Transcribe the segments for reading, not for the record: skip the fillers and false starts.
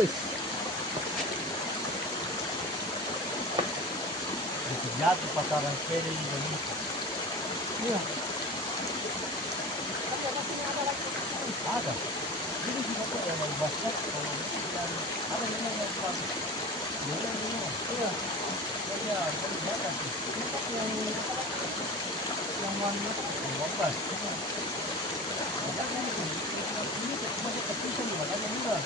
Wih. Jatuh pasaran sepeda di Indonesia. Iya. Kan ya masih ada lagi. Ada. Ini juga kok yang mau basket kalau bilang ada yang mau bagus. Iya. Dia harganya di atas. Ini kan yang apa lagi? Yang warna apa? Yang wampas. Padahal ini ini cuma dia terpisah nih makanya murah.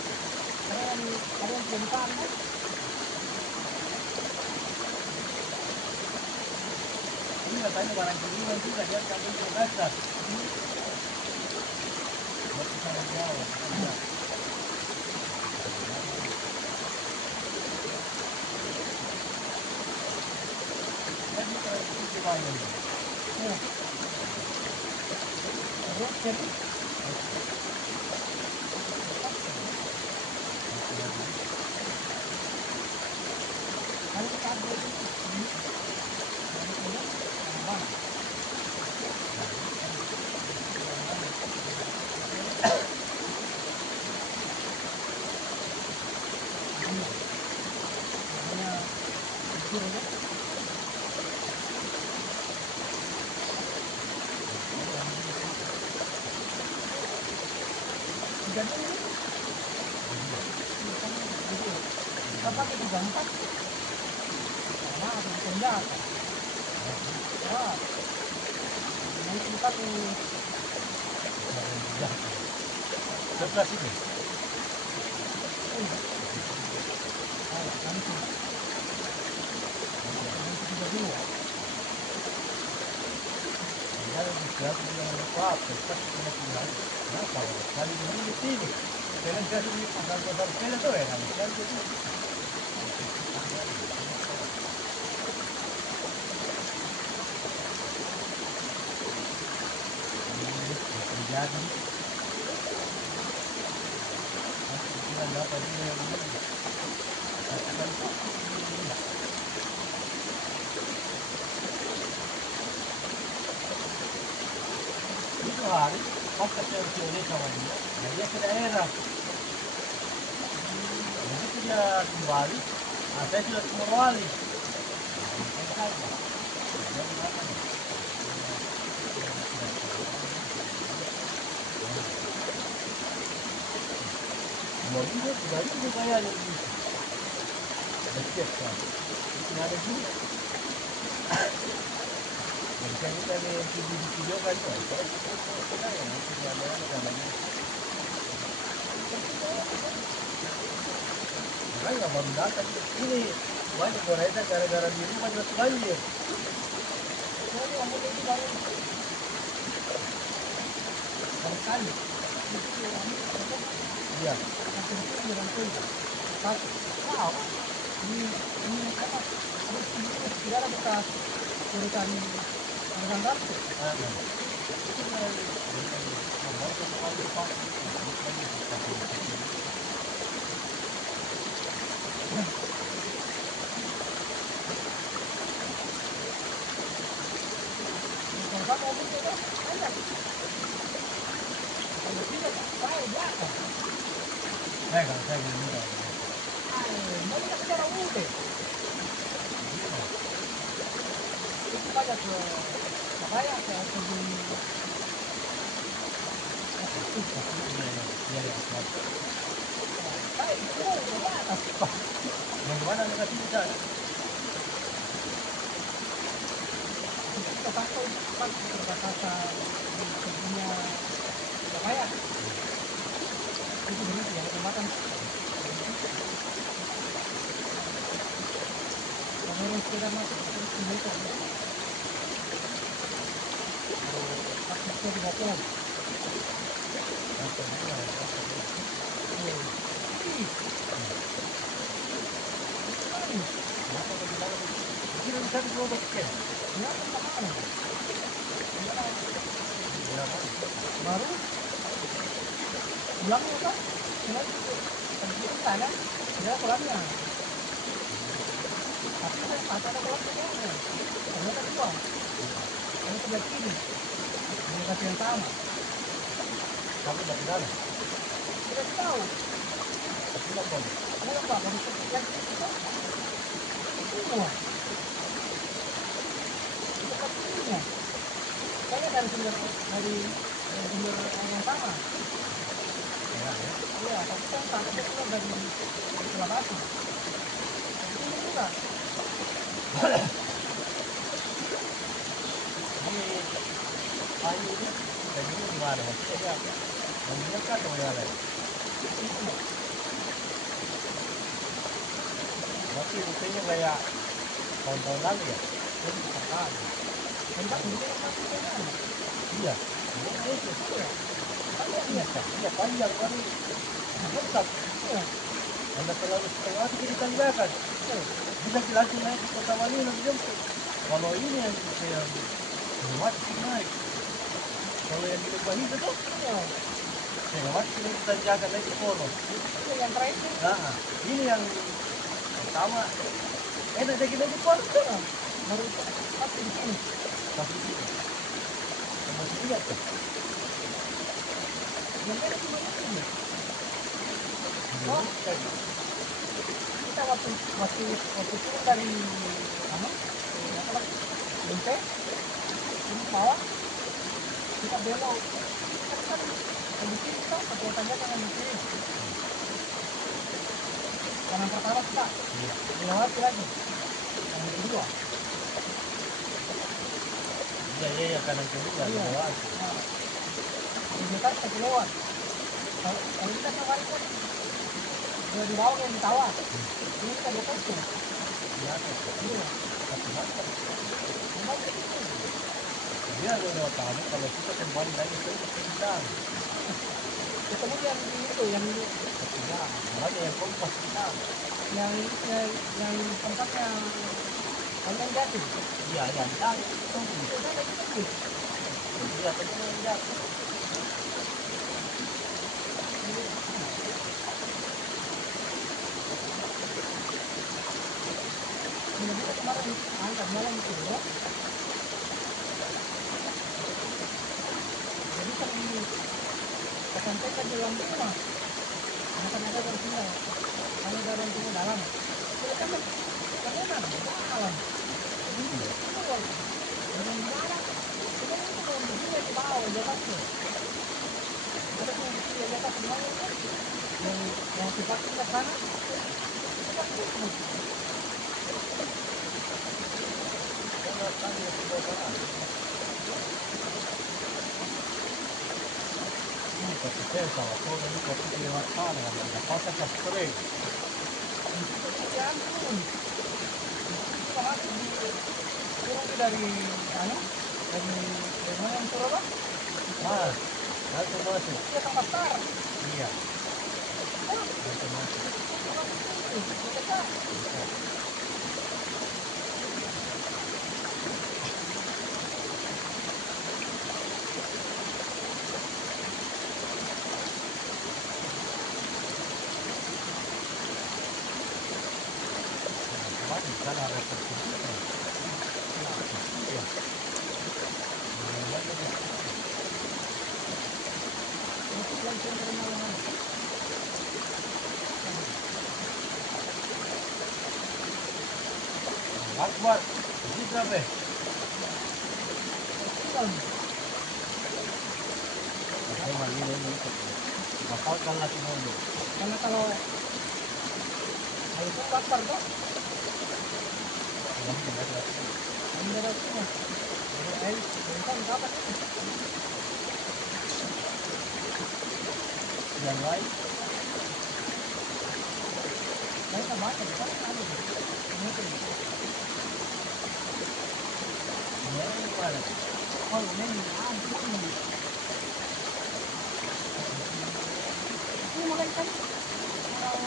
Ada yang permintaan kan? Ini katanya barang kiriman juga dia ambil di Jakarta. Buat sana Jawa. Jadi itu banyak. Iya. Terus jadi kan kita ada itu ini. Yang punya abang. Makanya itu ya. Jadi ini apa itu gampang? Sama ada senjata. Wah, yang tempat ini Sebelah sini. nanti juga dulu. Kalau dijual dengan apa-apa, pasti punya pilihan. Kenapa? Kali ini pilih. Kalian kasih di pasar-pasar sepeda tuh ya, kan gitu. Jadi, kita dapat juga yang ini. Itu hari, pas saya usia sama dia, nah dia ke daerah. Begitu dia kembali, nah saya sudah ke Morowali. Saya saja. Dia mengatakan, Morowali sudah itu bayarnya begitu. Setiap saat. Itu ada juga. Dan saya minta dia yang video kan, saya nanti dia ada caranya. Makanya baru datang ini banyak goresan gara-gara di rumah juga banjir. Jadi kamu itu baru kali itu kamu apa? Iya. Satu itu dirangkul. Satu. Wow. Ini apa? Terus ini tidak ada bekas goresan goresan rambut. Itu dari mau satu kali dipakai. Kalau kamu mobil itu banyak. Kalau tidak saya di atas. Kalau saya belum minta. Mau kita bicara udah. Itu banyak ke Papaya ke kebun Iya. saya itu mau dari atas. Bagaimana lokasi di sana? Kita sampai pas perbatasan di kebunnya Papaya. Itu berhenti yang jembatan. Kalau orang sepeda masuk terus melintas gitu. Pasti bisa dibawa pulang. Kenapa kok di dalam begitu? Kira di sana cuma bersepeda. Ya kemana? Baru pulangnya kan? Cuma habis itu sana dia kolamnya. Tapi saya pas ada kolamnya kayaknya. Ternyata dua. Yang sebelah kiri. Di lokasi yang sama. Tapi masih dalam. Tidak tahu. Kenapa? Kenapa? Baru yang itu semua. Tempat ininya. Saya dari sumber air yang sama. Ya, ya. Iya, tapi kan satu dia keluar dari Sulawesi. Ini juga. Ini Ayu ini jadinya gimana? Maksudnya dia mengingatkan atau yang lain? Berarti rutenya kayak tahun-tahun lalu ya? Jadi sekarang. Tembak ini kan masih jalan. Iya. Iya itu. Iya. Panjang Iya, ya. Kak. Iya panjang baru lengkap. Iya. Anda terlalu setengah hati jadi tanjakan. Iya. Bisa langsung naik ke kota Maliun dan jemput. Kalau ini yang kita yang mati naik. Kalau yang di Lembah itu tuh, Iya. setengah mati kita itu tanjakan naik ke Poros. Iya yang terakhir itu. Nah, ini yang pertama enak jadi naik ke Poros tuh. Iya. Baru pasti di sini. Pas di sini. Masih ingat tuh? Yang beda cuma ini. Belum jadi. Kita waktu turun dari apa lagi? Bente. Ini bawah. Kita belok. Kan di sini kita satu tanjakan yang di sini. Kanan pertama kita Iya. dilewati lagi. Kanan kedua. Iya, kanan kedua Iya. lewat. Nah, di depan kita lewat. Kalau kita kemarin kan udah di bawah yang di tawar. Ini kita di atas tuh. Di atas. Iya. Tapi mantap. Memang itu. Dia ada lewat sana kalau kita kembali lagi ke Sintang. Ketemu yang di itu yang Ya, makanya yang kompas kita. yang tempatnya online jatuh. Iya, yang sana itu Itu sana itu tembus. Iya, temen yang jatuh. Benar-benar kemarin angkat malam itu ya. Jadi kan di kesampaian di dalam rumah. Akan ada orang tinggal. Hanya ada orang tinggal dalam. Kita kan kemenan dalam. Iya. Keluar. Dengan di dalam. Kita itu mau begini di bawah di atasnya. Ada yang begini di atas semuanya kan. Yang tempat tinggal sana. Itu kan tembus. Karena kami yang sebelah sana. Tapi saya salah. Kau ini waktu itu lewat sana kan ada pasar pas sore. Itu ya ampun. Itu juga masuk di turun dari anu dari mana yang turun lah? Mas, langsung masuk. Iya tambah star. Iya, Oh, langsung masuk. itu masuk itu di dekat. Dekat. Kemarin di sana ada perkebunan. Iya. Namanya di situ. Itu langsung dari mana? Akbar, bisa be. Tinggal. Saya manggil ini ikut. Batalkan lagi dulu. Karena kalau itu bakar tuh, Yang ini ada. yang dari sini. Dari tahun kapan ini? Yang lain, Saya banyak kan ada tuh. Ini tuh. yang lain mana? Oh ini ampun. Ini mulai kan mau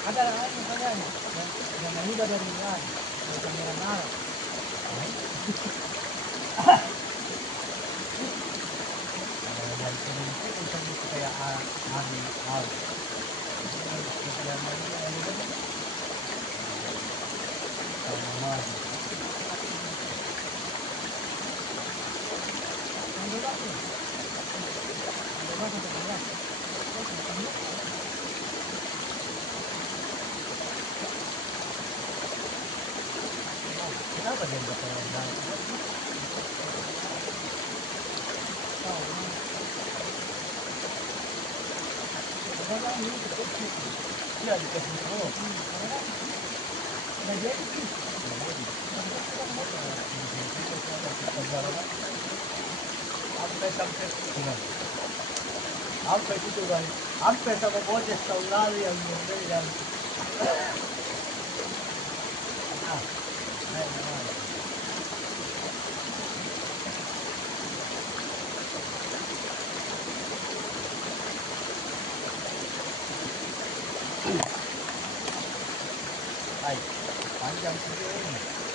ada lagi misalnya yang udah dari Iran dari kamera Arab. Dari sini itu bisa gitu kayak hari awal. Sekian lagi yang ini tanaman. Yang bebas tuh. Yang bebas atau bebas. Terus batangnya Kenapa dia bertanya? tahu. Makanya kan dulu ke Facebook. Iya di Facebook. Karena kan nggak jadi sih. Jadi Langsung kita ngomong. di Facebook ada perjalanan sampai dengan sampai situ kan sampai sama Bodes tahun lalu yang yang ah naik namanya baik panjang video ini